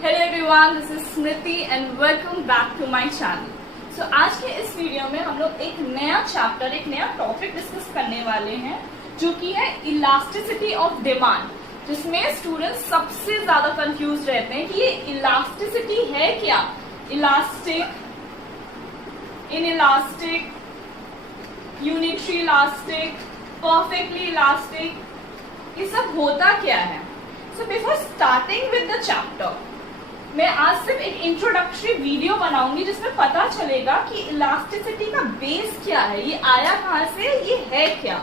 Hello everyone, this is Smriti and welcome back to my channel. So आज के इस video में हम लोग एक नया चैप्टर, एक नया टॉपिक डिस्कस करने वाले हैं जो कि है इलास्टिसिटी ऑफ डिमांड, जिसमें स्टूडेंट्स सबसे ज्यादा कंफ्यूज रहते हैं कि ये इलास्टिसिटी है क्या। Elastic, inelastic, unitary elastic, perfectly elastic, ये सब होता क्या है। So before starting with the chapter, मैं आज सिर्फ एक इंट्रोडक्टरी वीडियो बनाऊंगी जिसमें पता चलेगा कि इलास्टिसिटी का बेस क्या है, ये आया कहाँ से, ये है क्या,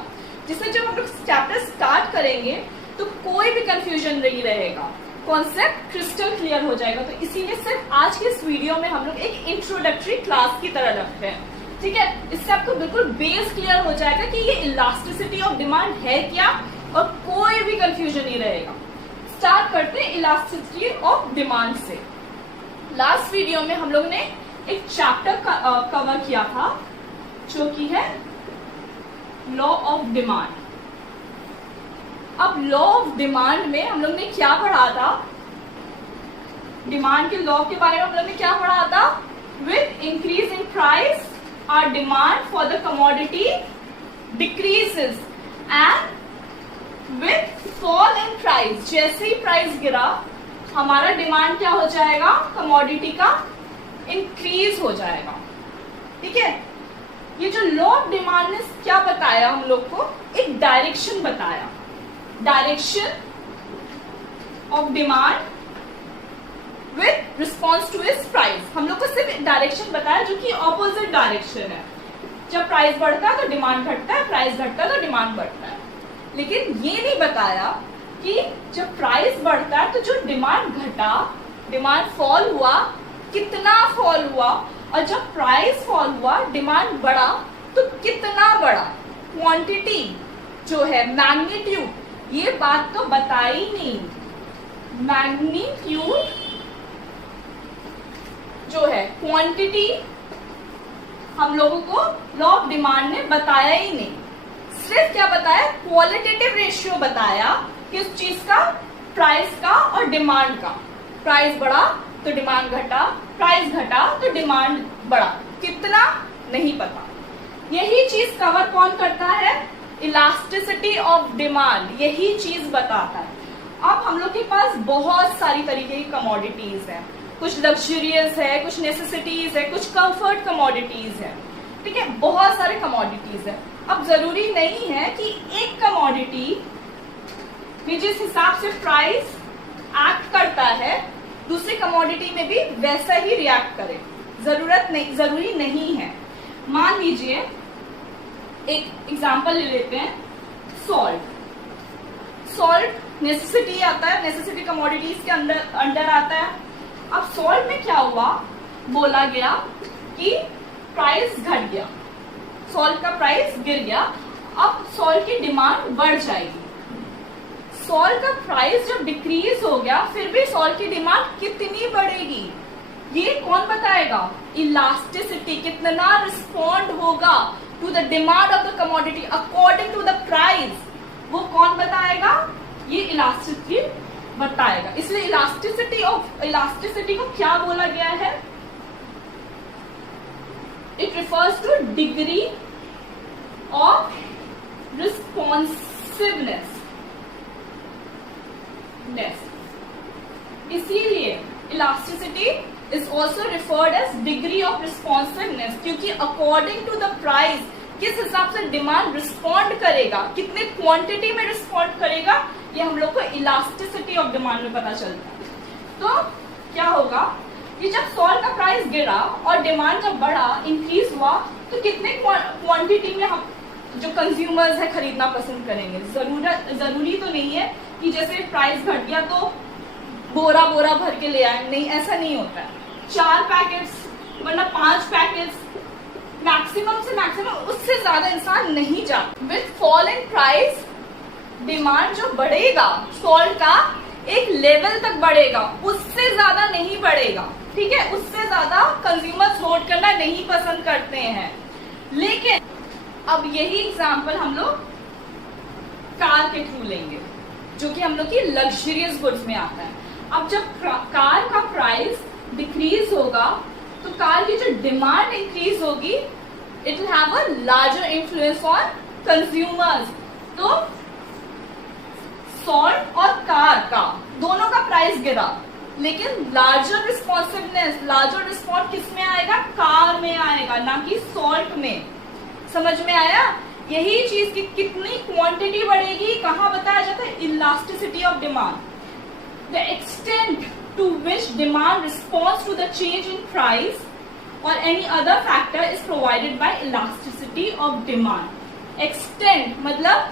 जिससे जब हम लोग चैप्टर स्टार्ट करेंगे तो कोई भी कंफ्यूजन नहीं रहेगा, कॉन्सेप्ट क्रिस्टल क्लियर हो जाएगा। तो इसीलिए सिर्फ आज के इस वीडियो में हम लोग एक इंट्रोडक्टरी क्लास की तरह रखते हैं, ठीक है। इससे आपको बिल्कुल बेस क्लियर हो जाएगा कि ये इलास्टिसिटी ऑफ डिमांड है क्या और कोई भी कंफ्यूजन नहीं रहेगा। स्टार्ट करते हैं इलास्टिसिटी ऑफ डिमांड से। लास्ट वीडियो में हम लोग ने एक चैप्टर कवर किया था जो कि है लॉ ऑफ डिमांड। अब लॉ ऑफ डिमांड में हम लोग ने क्या पढ़ा था, डिमांड के लॉ के बारे में हम लोग ने क्या पढ़ा था। With increase in price our demand for the commodity decreases and with fall in price, जैसे ही प्राइस गिरा हमारा डिमांड क्या हो जाएगा, कमोडिटी का इंक्रीज हो जाएगा, ठीक है। ये जो लॉ ऑफ डिमांड ने क्या बताया हम लोग को, एक डायरेक्शन बताया, direction of demand with response to its price. हम लोग को सिर्फ डायरेक्शन बताया जो कि ऑपोजिट डायरेक्शन है। जब प्राइस बढ़ता है तो डिमांड घटता है, प्राइस घटता है तो डिमांड बढ़ता है। लेकिन ये नहीं बताया कि जब प्राइस बढ़ता है तो जो डिमांड घटा, डिमांड फॉल हुआ, कितना फॉल हुआ, और जब प्राइस फॉल हुआ डिमांड बढ़ा तो कितना बढ़ा, क्वांटिटी जो है, मैग्नीट्यूड, ये बात तो बताई नहीं। मैग्नीट्यूड जो है, क्वांटिटी, हम लोगों को लॉ ऑफ डिमांड ने बताया ही नहीं। सिर्फ क्या बताया, क्वालिटेटिव रेशियो बताया कि उस चीज का, प्राइस का और डिमांड का। प्राइस बढ़ा तो डिमांड घटा, प्राइस घटा तो डिमांड बढ़ा, कितना नहीं पता। यही चीज कवर कौन करता है, इलास्टिसिटी ऑफ डिमांड, यही चीज बताता है। अब हम लोग के पास बहुत सारी तरीके की कमोडिटीज है, कुछ लग्जरियस है, कुछ नेसेसिटीज है, कुछ कंफर्ट कमोडिटीज है, ठीक है, बहुत सारे कमोडिटीज है। अब जरूरी नहीं है कि एक कमोडिटी में जिस हिसाब से प्राइस एक्ट करता है दूसरी कमोडिटी में भी वैसा ही रिएक्ट करे, जरूरी नहीं है। मान लीजिए एक एग्जांपल ले लेते हैं, सॉल्ट। सॉल्ट नेसेसिटी आता है, नेसेसिटी कमोडिटीज के अंडर आता है। अब सॉल्ट में क्या हुआ, बोला गया कि प्राइस घट गया, सॉल्ट का प्राइस गिर गया, अब सॉल्ट की डिमांड बढ़ जाएगी। सॉल्ट का प्राइस जब डिक्रीज हो गया फिर भी सॉल्ट की डिमांड कितनी बढ़ेगी, ये कौन बताएगा, इलास्टिसिटी, कितना रिस्पॉन्ड होगा to the demand of the commodity according to the price, वो कौन बताएगा, ये इलास्टिसिटी बताएगा। इसलिए इलास्टिसिटी को क्या बोला गया है, it refers to degree of responsiveness. इसीलिए elasticity is also referred as degree of responsiveness, क्योंकि according to the price किस हिसाब से डिमांड रिस्पॉन्ड करेगा, कितने क्वांटिटी में रिस्पॉन्ड करेगा, ये हम लोग को इलास्टिसिटी ऑफ डिमांड में पता चलता है। तो क्या होगा कि जब सॉल्ट का प्राइस गिरा और डिमांड जब बढ़ा, इंक्रीज हुआ, तो कितने क्वांटिटी में हम जो कंज्यूमर्स है खरीदना पसंद करेंगे। जरूरी तो नहीं है कि जैसे प्राइस घट गया तो बोरा बोरा भर के ले आए, नहीं, ऐसा नहीं होता है। 4 पैकेट्स वरना 5 पैकेट्स, मैक्सिमम से मैक्सिमम, उससे ज्यादा इंसान नहीं जाता। With fall in price demand जो बढ़ेगा सॉल्ट का एक लेवल तक बढ़ेगा, उससे ज्यादा नहीं बढ़ेगा, ठीक है, उससे ज्यादा कंज्यूमर्स होल्ड करना नहीं पसंद करते हैं। लेकिन अब यही एग्जांपल हम लोग कार के थ्रू लेंगे जो कि हम लोग की लग्जरियस गुड्स में आता है। अब जब कार का प्राइस डिक्रीज होगा तो कार की जो डिमांड इंक्रीज होगी, it will have a larger influence on consumers. तो सॉल्ट और कार का दोनों का प्राइस गिरा, लेकिन लार्जर रिस्पॉन्स किस में आएगा? कार में आएगा, ना कि सॉल्ट में। समझ में आया? यही चीज की कितनी क्वांटिटी बढ़ेगी कहाँ बताया जाता है? Elasticity of demand, the extent to which demand responds to the change in price or any other factor is provided by elasticity of demand. Extent मतलब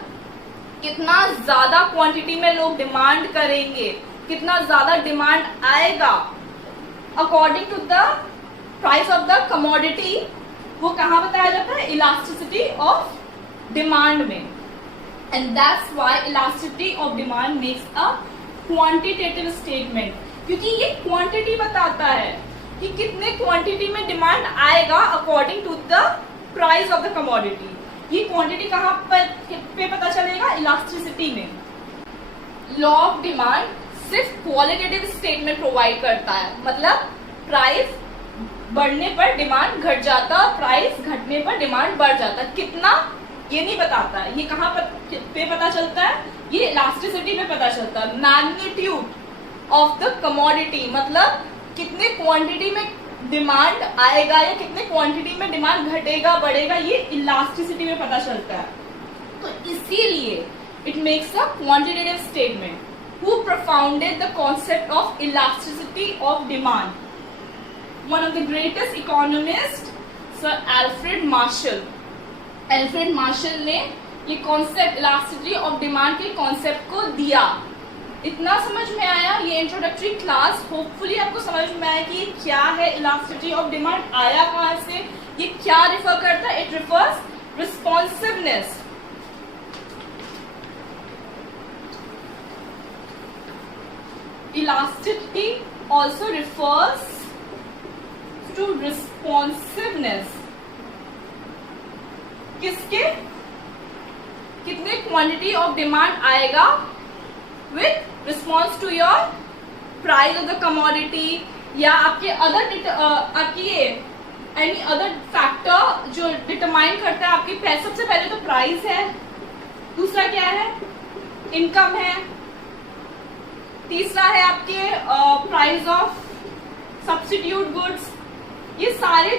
कितना ज्यादा क्वांटिटी में लोग डिमांड करेंगे, कितना ज्यादा डिमांड आएगा according to the price of the commodity, वो कहाँ बताया जाता है? इलास्टिसिटी ऑफ डिमांड में। And that's why elasticity of demand makes a quantitative statement, क्योंकि ये क्वांटिटी बताता है कि कितने क्वांटिटी में डिमांड आएगा according to the price of the commodity. ये क्वांटिटी कहाँ पे पता चलेगा? इलास्टिसिटी में। लॉ ऑफ डिमांड सिर्फ क्वालिटेटिव स्टेटमेंट प्रोवाइड करता है, मतलब प्राइस बढ़ने पर डिमांड घट जाता, प्राइस घटने पर डिमांड बढ़ जाता। कितना ये नहीं बताता है। ये कहाँ पे पता चलता है? ये इलास्टिसिटी में पता चलता है। मैग्नीट्यूड ऑफ द कमोडिटी मतलब कितने क्वांटिटी में डिमांड आएगा या कितने क्वांटिटी में डिमांड घटेगा बढ़ेगा, ये इलास्टिसिटी में पता चलता है। तो इसीलिए it makes a quantitative statement. Who propounded the concept of elasticity of demand? One of the greatest economist sir Alfred Marshall. Alfred Marshall ने ये कॉन्सेप्ट इलास्टिसिटी ऑफ डिमांड के कॉन्सेप्ट को दिया। इतना समझ में आया? ये इंट्रोडक्टरी क्लास होपफुली आपको समझ में आया कि क्या है इलास्टिसिटी ऑफ डिमांड, आया कहां से, ये क्या रिफर करता है? It refers responsiveness. Elasticity also refers to responsiveness. किसके? कितने क्वांटिटी ऑफ डिमांड आएगा with response to your price of the commodity, या आपके आपकी एनी अदर फैक्टर जो डिटरमाइन करता है आपकी प्राइस। सबसे पहले तो प्राइस है, दूसरा क्या है? इनकम है, तीसरा है आपके प्राइस ऑफ सब्स्टिट्यूट गुड्स। ये सारे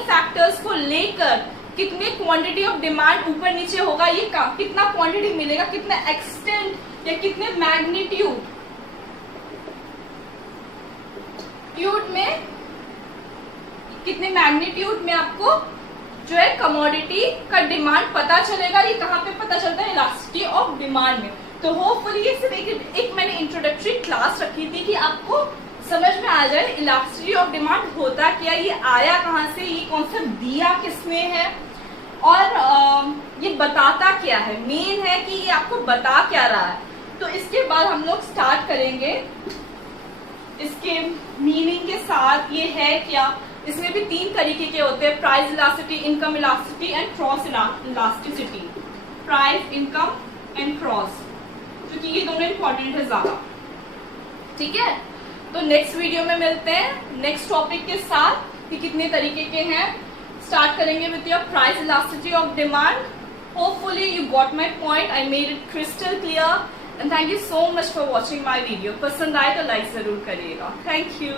फैक्टर्स को लेकर कितने क्वांटिटी ऑफ डिमांड ऊपर नीचे होगा, ये कितना क्वांटिटी मिलेगा, कितना एक्सटेंट या कितने मैग्नीट्यूड में, कितने मैग्नीट्यूड में आपको जो है कमोडिटी का डिमांड पता चलेगा। ये कहाँ पे पता चलता है? इलास्टिसिटी ऑफ डिमांड में। तो होपफुली ये सिर्फ एक मैंने इंट्रोडक्टरी क्लास रखी थी कि आपको समझ में आ जाए इलास्टिसिटी ऑफ डिमांड होता क्या, ये आया कहाँ से, ये कॉन्सेप्ट दिया किसने है और ये बताता क्या है। मेन है कि ये आपको बता क्या रहा है। तो इसके बाद हम लोग स्टार्ट करेंगे इसके मीनिंग के साथ। ये है क्या? इसमें भी 3 तरीके के होते हैं, price elasticity, income elasticity and cross elasticity. Price, income and cross, क्योंकि ये दोनों इंपॉर्टेंट है ज्यादा। ठीक है, तो नेक्स्ट वीडियो में मिलते हैं नेक्स्ट टॉपिक के साथ कि कितने तरीके के हैं। स्टार्ट करेंगे with your price elasticity of demand. Hopefully you got my point, I made it crystal clear. And thank you so much for watching my video. पसंद आए तो लाइक जरूर करिएगा। Thank you.